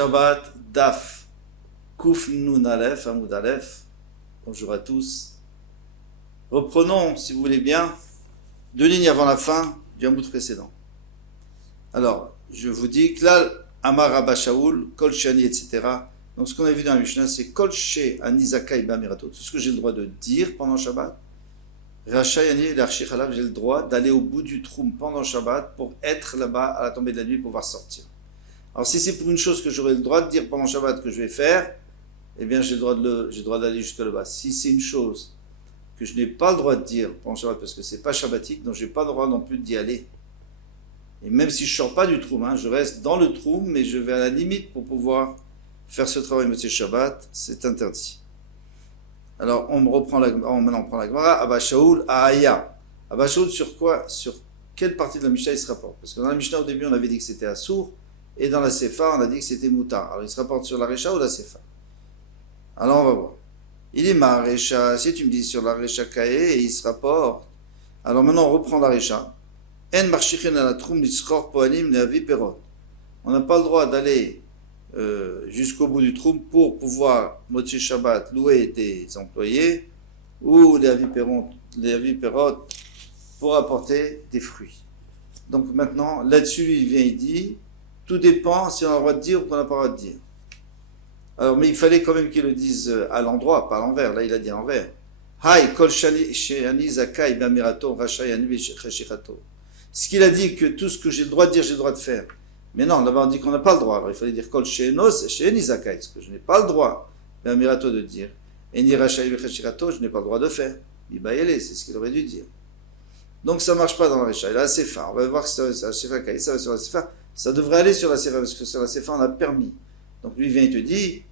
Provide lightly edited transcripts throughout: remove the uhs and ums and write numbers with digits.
Shabbat, Daf, Kuf Nun Aleph, Hamoud Aleph. Bonjour à tous. Reprenons, si vous voulez bien, 2 lignes avant la fin du Hamoud précédent. Alors, je vous dis que là, Amar Abba Shaul, Kol Shani, etc. Donc, ce qu'on a vu dans la Mishnah, c'est Kol She Anizakai Bamirato. Tout ce que j'ai le droit de dire pendant Shabbat. Racha Yani l'Archi Chalav, j'ai le droit d'aller au bout du troum pendant Shabbat pour être là-bas à la tombée de la nuit pour pouvoir sortir. Alors, si c'est pour une chose que j'aurai le droit de dire pendant Shabbat que je vais faire, eh bien, j'ai le droit d'aller jusque là-bas. Si c'est une chose que je n'ai pas le droit de dire pendant Shabbat parce que c'est pas shabbatique, donc je n'ai pas le droit non plus d'y aller. Et même si je ne sors pas du troum, je reste dans le troum, mais je vais à la limite pour pouvoir faire ce travail Motzei Shabbat, c'est interdit. Alors, maintenant on prend la Gemara, Abba Shaul, Ahaya. Abba Shaul, sur quoi? Sur quelle partie de la Mishnah il se rapporte? Parce que dans la Mishnah, au début, on avait dit que c'était Assour, et dans la Sefa, on a dit que c'était Moutar. Alors, il se rapporte sur la Recha ou la Sefa? Alors, on va voir. Il est ma Recha, si tu me dis sur la Recha Kae, il se rapporte. Alors, maintenant, on reprend la Recha. En marchichen ala troum lischor poanim neavi perot. On n'a pas le droit d'aller jusqu'au bout du troum pour pouvoir Motzei Shabbat louer des employés ou les avis perot pour apporter des fruits. Donc maintenant, là-dessus, il vient, il dit, tout dépend si on a le droit de dire ou qu'on n'a pas le droit de dire. Alors, mais il fallait quand même qu'il le dise à l'endroit, pas à l'envers. Là, il a dit à l'envers. Hay kol shani zakai b'amirato rachai anu b'cheshichato. Ce qu'il a dit que tout ce que j'ai le droit de dire, j'ai le droit de faire. Mais non, d'abord on dit qu'on n'a pas le droit. Alors il fallait dire kol she'enos she'eni zakai, ce que je n'ai pas le droit b'amirato de dire. Eni rachai b'cheshichato, je n'ai pas le droit de faire. Ibayele, c'est ce qu'il aurait dû dire. Donc ça ne marche pas dans la Recha. Il a la Sefa. On va voir que c'est la Sefa Kaï, ça va sur la Sefa. Ça devrait aller sur la Sefa, parce que sur la Sefa, on a permis. Donc lui vient et te dit,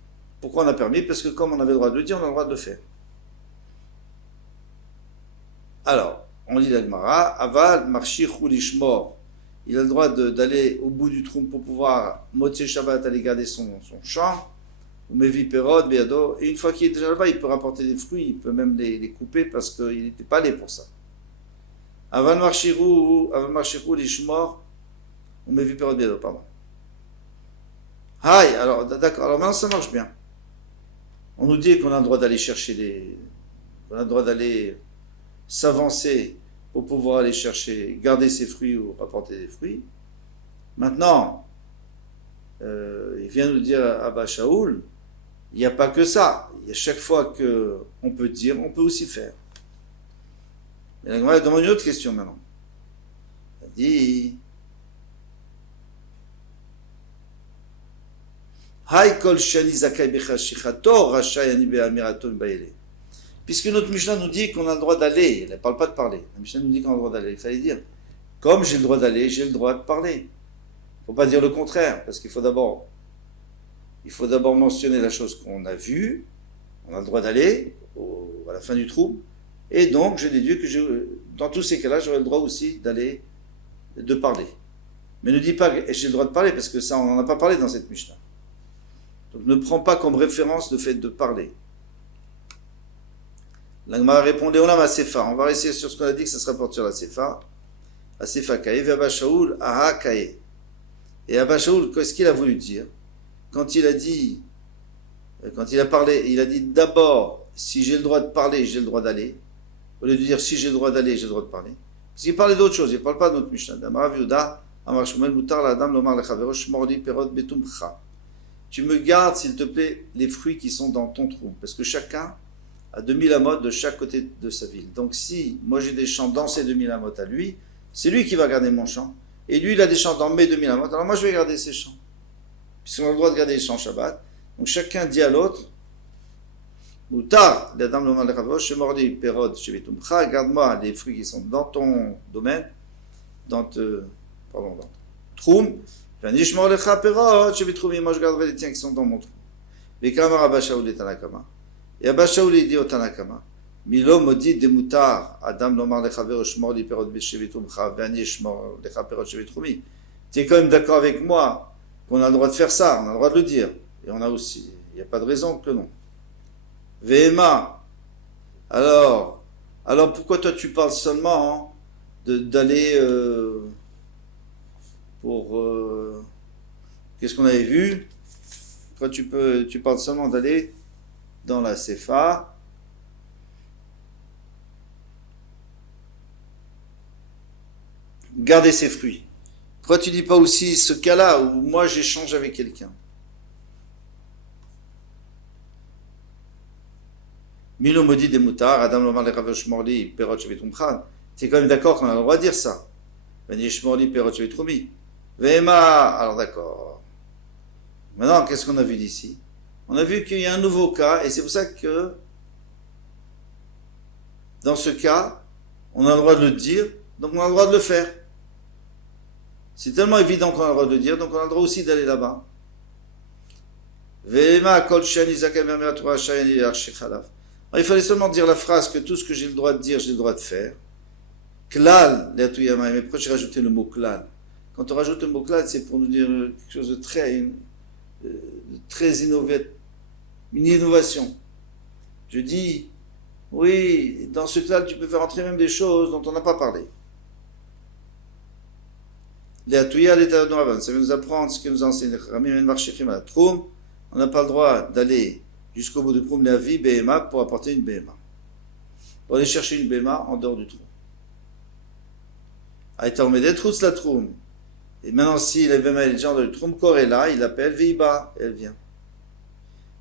pourquoi on a permis? Parce que comme on avait le droit de le dire, on a le droit de le faire. Alors, on lit la Gemara, Aval marchir ou lishmor. Il a le droit d'aller au bout du troum pour pouvoir Motzei Shabbat, aller garder son champ, ou mevi perod, beado. Et une fois qu'il est déjà là-bas, il peut rapporter des fruits, il peut même les couper parce qu'il n'était pas allé pour ça. Aval marchirou lishmor, ou mevi perod, beado, pardon. Aïe, alors d'accord, alors maintenant ça marche bien. On nous dit qu'on a le droit d'aller chercher on a le droit d'aller s'avancer pour pouvoir aller chercher, garder ses fruits ou rapporter des fruits. Maintenant, il vient nous dire à Abba Shaul, il n'y a pas que ça. Il y a chaque fois qu'on peut dire, on peut aussi faire. Mais la Gemara demande une autre question maintenant. Elle dit, Hay kol shani zakai bechashichato rachai ani be'amirato m'bayele. Puisque notre Mishnah nous dit qu'on a le droit d'aller, elle ne parle pas de parler. La Mishnah nous dit qu'on a le droit d'aller. Il fallait dire, comme j'ai le droit d'aller, j'ai le droit de parler. Il ne faut pas dire le contraire, parce qu'il faut d'abord mentionner la chose qu'on a vue. On a le droit d'aller à la fin du trou. Et donc, je déduis que dans tous ces cas-là, j'aurai le droit aussi de parler. Mais ne dis pas que j'ai le droit de parler, parce que ça, on n'en a pas parlé dans cette Mishnah. Donc, ne prends pas comme référence le fait de parler. La Gemara répondait, on a ma Sefa. On va rester sur ce qu'on a dit que ça se rapporte sur la Sefa. La Sefa Kae, ve Abba Shaul, Aha Kae. Et Abba Shaul, qu'est-ce qu'il a voulu dire? Quand il a parlé, il a dit d'abord, si j'ai le droit de parler, j'ai le droit d'aller. Au lieu de dire, si j'ai le droit d'aller, j'ai le droit de parler. Parce qu'il parlait d'autre chose, il ne parle pas de notre Mishnah. Amar Viuda, Amar Shmuel, Mutar, la dame, Lomar, Lechavero, Shmorli, Perot, Betumcha. Tu me gardes, s'il te plaît, les fruits qui sont dans ton trou. Parce que chacun à 2000 amot de chaque côté de sa ville. Donc si moi j'ai des champs dans ces 2000 amot à lui, c'est lui qui va garder mon champ. Et lui il a des champs dans mes 2000 amot, alors moi je vais garder ses champs. Puisqu'on a le droit de garder les champs Shabbat. Donc chacun dit à l'autre, Moutar, la dame le Malchavo, chez Mordi, Perod, chez Betumcha, garde-moi les fruits qui sont dans ton domaine, dans Troum, Vanishmor lecha Perod, chez Betroumi, moi je garderai les tiens qui sont dans mon Troum. Vekamar Abba Shaul et Tanakama. Et Abba Shaul dit au Tanakama, Milo maudit des moutards, Adam lomar lechaver shmor li perot beshevitumcha, ve'ani shmor lecha perot shevitrumi. Tu es quand même d'accord avec moi qu'on a le droit de faire ça, on a le droit de le dire. Et on a aussi, il n'y a pas de raison que non. Ve'ema, alors pourquoi toi tu parles seulement d'aller pour... qu'est-ce qu'on avait vu? Quand tu parles seulement d'aller dans la Sefa, garder ses fruits. Pourquoi tu dis pas aussi ce cas-là où moi j'échange avec quelqu'un? Milo maudit des moutards, Adam Lomar les Ravash Morli, Perot Chevitumchan. Tu es quand même d'accord qu'on a le droit de dire ça? Vanish Morli, Perot Chevitrumi. Vema, alors d'accord. Maintenant, qu'est-ce qu'on a vu d'ici? On a vu qu'il y a un nouveau cas, et c'est pour ça que, dans ce cas, on a le droit de le dire, donc on a le droit de le faire. C'est tellement évident qu'on a le droit de le dire, donc on a le droit aussi d'aller là-bas. Il fallait seulement dire la phrase que tout ce que j'ai le droit de dire, j'ai le droit de faire. Klal, mais pourquoi j'ai rajouté le mot klal? Quand on rajoute le mot klal, c'est pour nous dire quelque chose de très innové, une innovation. Je dis, oui, dans ce klal, tu peux faire entrer même des choses dont on n'a pas parlé. Ça veut nous apprendre ce que nous enseigne on n'a pas le droit d'aller jusqu'au bout du Troum la vie BMA pour apporter une BMA. Pour aller chercher une BMA en dehors du Troum. La Troum. Et maintenant, si la BMA est déjà dans le Troum, Kor est là, il appelle Viba, elle vient.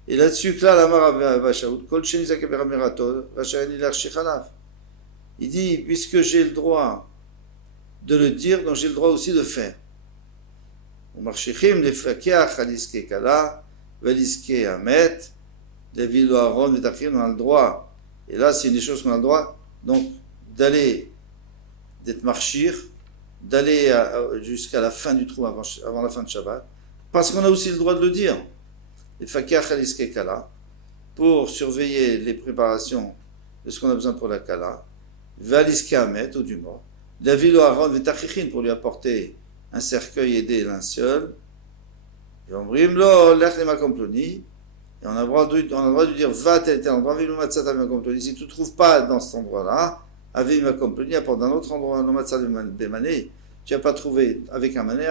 Et là-dessus, il dit, puisque j'ai le droit de le dire, donc j'ai le droit aussi de faire. On a le droit, et là c'est une des choses qu'on a le droit, donc d'aller, d'être marchir, d'aller jusqu'à la fin du trou avant la fin de Shabbat, parce qu'on a aussi le droit de le dire. Les fakir khaliske kala, pour surveiller les préparations de ce qu'on a besoin pour la kala, valiske amet, ou du mort, la ville Aaron vetachichin pour lui apporter un cercueil et des linceuls. Et on brim lo lech lema komploni. Et on a le droit de dire va tel endroit, vive le matzat ma komploni. Si tu ne trouves pas dans cet endroit-là, avec ma komploni, apporte d'un autre endroit, le matzat de mané, tu n'as pas trouvé avec un mané,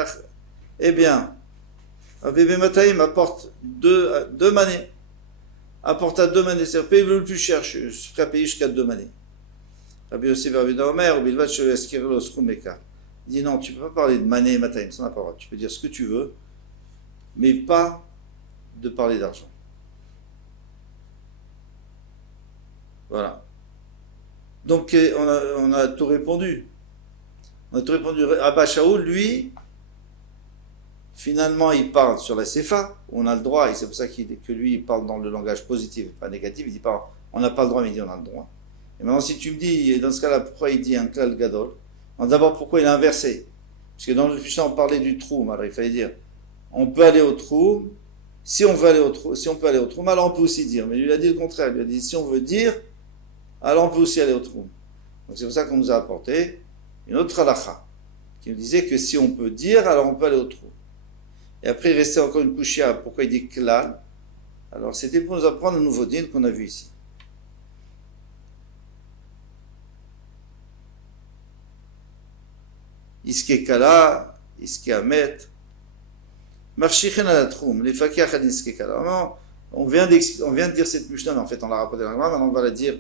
eh bien, avec Mataïm apporte deux manées. Apporte à 2 manées, c'est-à-dire paye le plus cher, je suis prêt à payer jusqu'à 2 manées. Rabbi Yossi Rabbi Omer, ou Bilvat Eskirlo Skumeka. Il dit non, tu ne peux pas parler de mané et mataim, ça n'a pas le droit. Tu peux dire ce que tu veux, mais pas de parler d'argent. Voilà. Donc on a tout répondu. On a tout répondu. Abba Shaoul, lui, finalement, il parle sur la Sefa, on a le droit, et c'est pour ça que lui, il parle dans le langage positif, pas négatif, il dit pas on n'a pas le droit, mais il dit on a le droit. Et maintenant, si tu me dis, et dans ce cas-là, pourquoi il dit un klal gadol? D'abord, pourquoi il a inversé? Parce que dans le Mishnah, on parlait du troum, alors il fallait dire, on peut aller au troum, si on peut aller au troum, alors on peut aussi dire. Mais lui, il a dit le contraire, il a dit, si on veut dire, alors on peut aussi aller au troum. Donc c'est pour ça qu'on nous a apporté une autre halakha, qui nous disait que si on peut dire, alors on peut aller au troum. Et après, il restait encore une kushia, pourquoi il dit klal? Alors c'était pour nous apprendre un nouveau din qu'on a vu ici. Iske kala, iske amet, marchichen à la troum, les fakir à iske kala. On vient de dire cette Mishnah, mais en fait on l'a rapporté dans la Gemara, maintenant on va la dire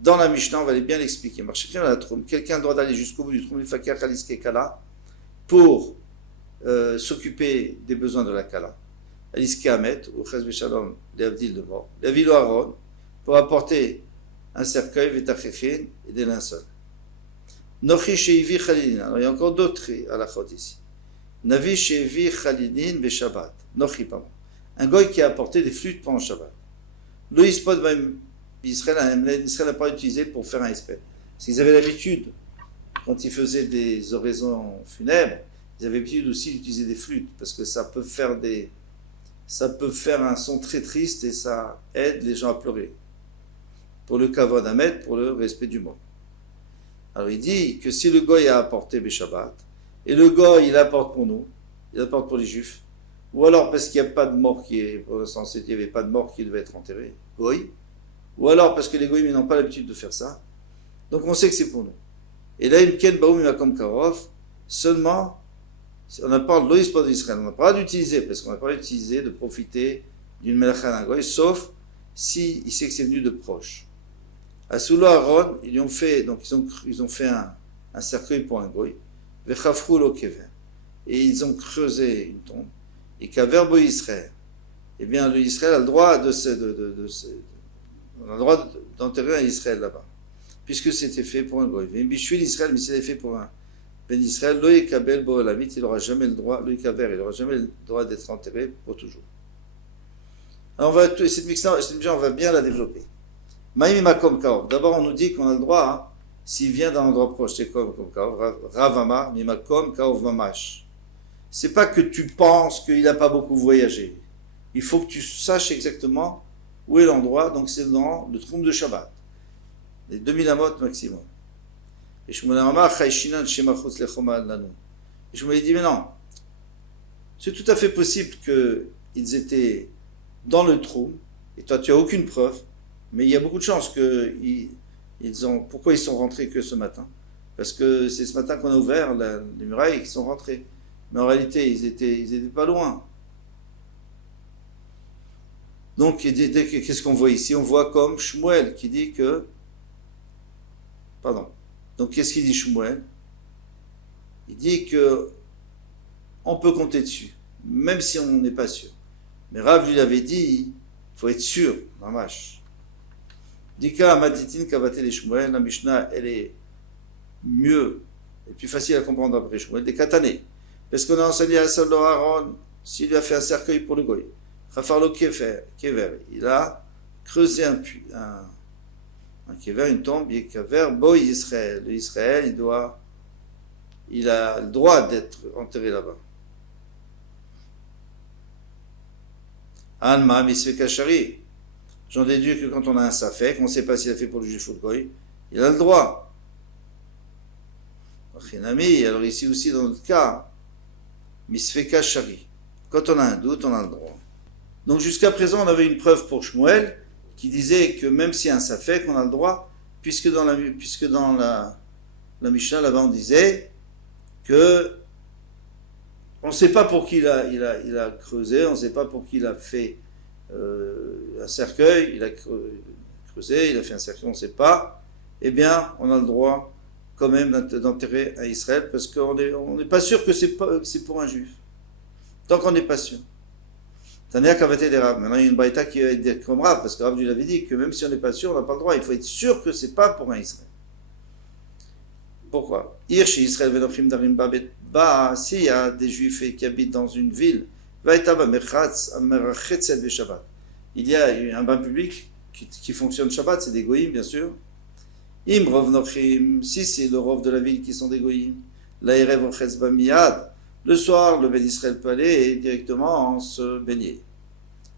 dans la Mishnah, on va bien l'expliquer. Marchichen à la troum, quelqu'un a le droit d'aller jusqu'au bout du troum, les fakir à iske kala, pour s'occuper des besoins de la kala. Iske amet, ou chesbe shalom, les avdil de mort, la ville Aaron, pour apporter un cercueil, vetachechin et des linceuls. Nochi Sheivi Khalidin. Alors il y a encore d'autres halachot ici. Navi Sheivi Khalidin be Shabbat. Nochi, pardon. Un goy qui a apporté des flûtes pendant Shabbat. Le ispod même Israël n'a pas utilisé pour faire un isped. Parce qu'ils avaient l'habitude, quand ils faisaient des oraisons funèbres, ils avaient l'habitude aussi d'utiliser des flûtes, parce que ça peut faire un son très triste et ça aide les gens à pleurer. Pour le kavod Ahmed, pour le respect du mort. Alors il dit que si le goy a apporté Beshabbat, et le goy il apporte pour nous, il apporte pour les juifs, ou alors parce qu'il n'y a pas de mort il n'y avait pas de mort qui devait être enterré, goy, ou alors parce que les goyim n'ont pas l'habitude de faire ça, donc on sait que c'est pour nous. Et là, Imken Baoum Imakom Karov, seulement On n'a pas l'Oïspod d'Israël, on n'a pas d'utiliser, parce qu'on n'a pas d'utiliser, de profiter d'une Melacha d'un Goy, sauf si il sait que c'est venu de proche. À Soulo Aaron, ils ont fait, donc ils ont fait un cercueil pour un Goy, Vechafrou lo kever. Et ils ont creusé une tombe, et qu'à Verbo Israël, eh bien, le Israël a le droit on a le droit d'enterrer un Israël là-bas, puisque c'était fait pour un Goy. Bishvil Israël, mais c'était fait pour un Ben Israël, lo yekabel bo olamit, il n'aura jamais le droit, lo yekaver, il n'aura jamais le droit d'être enterré pour toujours. Alors cette Mishnah, on va bien la développer. Maïm makom kaor. D'abord, on nous dit qu'on a le droit, hein, s'il vient d'un endroit proche, c'est comme kaor, Rav Amar, mimakom kaor mamash. C'est pas que tu penses qu'il n'a pas beaucoup voyagé. Il faut que tu saches exactement où est l'endroit, donc c'est dans le Troum de Shabbat. Les 2000 amot maximum. Et je me dit, mais non, c'est tout à fait possible qu'ils étaient dans le Troum, et toi tu n'as aucune preuve, mais il y a beaucoup de chances pourquoi ils sont rentrés que ce matin? Parce que c'est ce matin qu'on a ouvert les murailles et qu'ils sont rentrés. Mais en réalité, ils étaient pas loin. Donc, qu'est-ce qu'on voit ici? On voit comme Shmuel qui dit que... Pardon. Donc, qu'est-ce qu'il dit Shmuel? Il dit que on peut compter dessus, même si on n'est pas sûr. Mais Rav lui avait dit, il faut être sûr, mamash. Dika Matitin Kavate les Shmuel, la Mishnah, elle est mieux et plus facile à comprendre après Shmuel, des katané. Parce qu'on a enseigné à Sallo Aaron, s'il lui a fait un cercueil pour le goy, Chafarlo Kever, il a creusé un kever, une tombe, et kever, boy Israël. Le Israël, il a le droit d'être enterré là-bas. Anma Misve Kachari. J'en déduis que quand on a un safek, on ne sait pas s'il a fait pour le juif ou le goy, il a le droit. Alors ici aussi, dans notre cas, Misfeka Shari. Quand on a un doute, on a le droit. Donc jusqu'à présent, on avait une preuve pour Shmuel qui disait que même s'il y a un safek, on a le droit, puisque dans la Mishnah, là-bas, on disait que on ne sait pas pour qui il a creusé, on ne sait pas pour qui il a fait un cercueil, il a creusé, il a fait un cercueil, on ne sait pas. Eh bien, on a le droit quand même d'enterrer un Israël, parce qu'on n'est pas sûr que c'est pour un juif. Tant qu'on n'est pas sûr. Tania Kavate des Rav. Maintenant, il y a une baïta qui va être comme Rav, parce que Rav lui avait dit que même si on n'est pas sûr, on n'a pas le droit. Il faut être sûr que c'est pas pour un Israël. Pourquoi? S'il y a des juifs qui habitent dans une ville, il y a un bain public qui fonctionne Shabbat, c'est des goïms, bien sûr. Si c'est le rov de la ville qui sont des goïms, le soir, le Ben Israël peut aller et directement se baigner.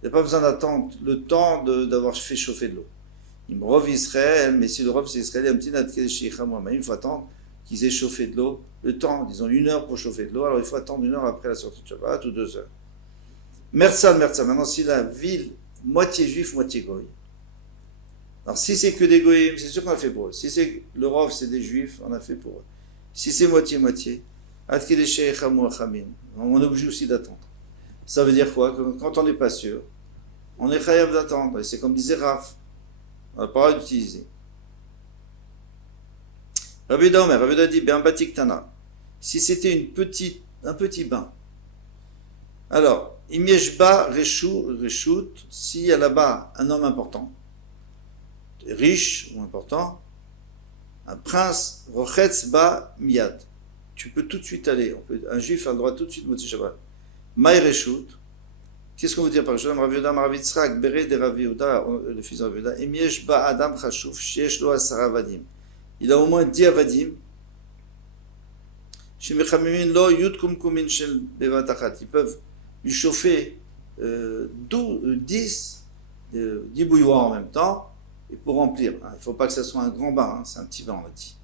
Il n'y a pas besoin d'attendre le temps d'avoir fait chauffer de l'eau. Imrov Israël, mais si le rov c'est Israël, il faut attendre qu'ils aient chauffé de l'eau, le temps, disons 1 heure pour chauffer de l'eau, alors il faut attendre 1 heure après la sortie de Shabbat ou 2 heures. Mersa. Maintenant, si la ville, moitié juif, moitié goy. Alors, si c'est que des goyim, c'est sûr qu'on a fait pour eux. Si c'est le rov, c'est des juifs, on a fait pour eux. Si c'est moitié-moitié, on est obligé aussi d'attendre. Ça veut dire quoi? Quand on n'est pas sûr, on est chayav d'attendre. Et c'est comme disait Rav. On n'a pas d'utiliser. Rabbi Omer dit, ben batik tana. Si c'était un petit bain. Alors, imieshba reshut, s'il y a là-bas un homme important, riche ou important, un prince, rochetz ba miyad. Tu peux tout de suite aller. Un juif a le droit tout de suite de Motzi Shabbat. Maï reshut. Qu'est-ce qu'on veut dire par Shalom? Rav Yehuda, Rav Yitzchak, Bere de Rav Yehuda, le fils de Rav Yehuda, Emiesh ba Adam chashuf, sheyesh lo 10 avadim. Il a au moins 10 avadim. Shemechamimin lo yud kumkumin shel bevat achat. Ils peuvent lui chauffer 10 bouilloires en même temps, et pour remplir. Il ne faut pas que ce soit un grand bain, c'est un petit bain, on a dit.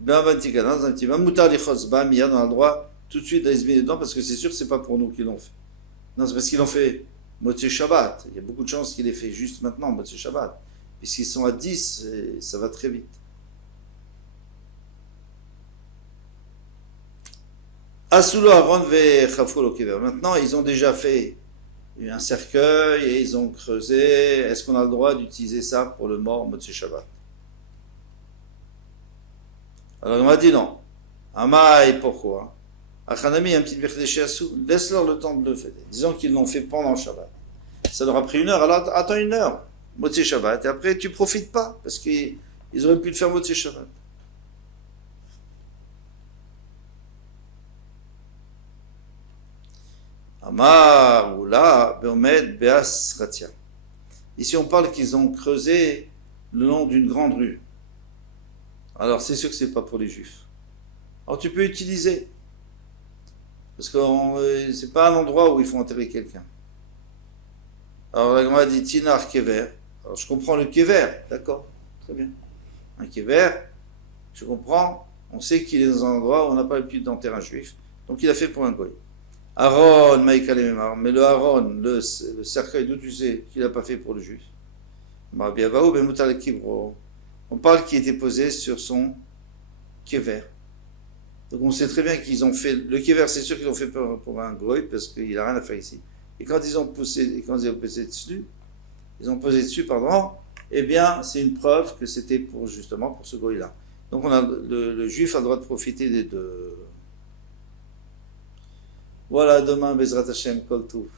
Dans un petit bain, moutar lichos ba miyad, on a le droit tout de suite d'aller se baigner dedans, parce que c'est sûr que ce n'est pas pour nous qu'ils l'ont fait. Non, c'est parce qu'ils l'ont fait Motzei Shabbat. Il y a beaucoup de chances qu'il ait fait juste maintenant Motzei Shabbat. Puisqu'ils sont à 10, ça va très vite. Asulo Aaron ve Chafou lo kever. Maintenant, ils ont déjà fait un cercueil et ils ont creusé. Est-ce qu'on a le droit d'utiliser ça pour le mort Motzei Shabbat? Alors on m'a dit non. Amaï, pourquoi? Achanami, un petit Birchdechiasu, laisse-leur le temps de le faire. Disons qu'ils l'ont fait pendant le Shabbat. Ça leur a pris 1 heure, alors attends 1 heure, Motzei Shabbat, et après tu profites pas, parce qu'ils auraient pu le faire Motzei Shabbat. Amar, ou là, Beomed, Beas, Ratia. Ici on parle qu'ils ont creusé le long d'une grande rue. Alors c'est sûr que c'est pas pour les juifs. Alors tu peux utiliser. Parce que c'est pas un endroit où il faut enterrer quelqu'un. Alors la Gemara dit Tinar Kever. Alors je comprends le Kever, d'accord, très bien. Un Kever, je comprends, on sait qu'il est dans un endroit où on n'a pas l'habitude d'enterrer un juif, donc il a fait pour un goy. Aaron, Maïka Lememar, mais le Aaron, le cercueil, d'où tu sais qu'il n'a pas fait pour le juif? On parle qu'il était posé sur son Kever. Donc on sait très bien qu'ils ont fait, le Kever c'est sûr qu'ils l'ont fait pour un goy, parce qu'il n'a rien à faire ici. Et quand ils ont posé dessus, eh bien, c'est une preuve que c'était justement pour ce goy-là. Donc le juif a le droit de profiter des deux. Voilà, demain, Bezrat Hashem, Kol Touv.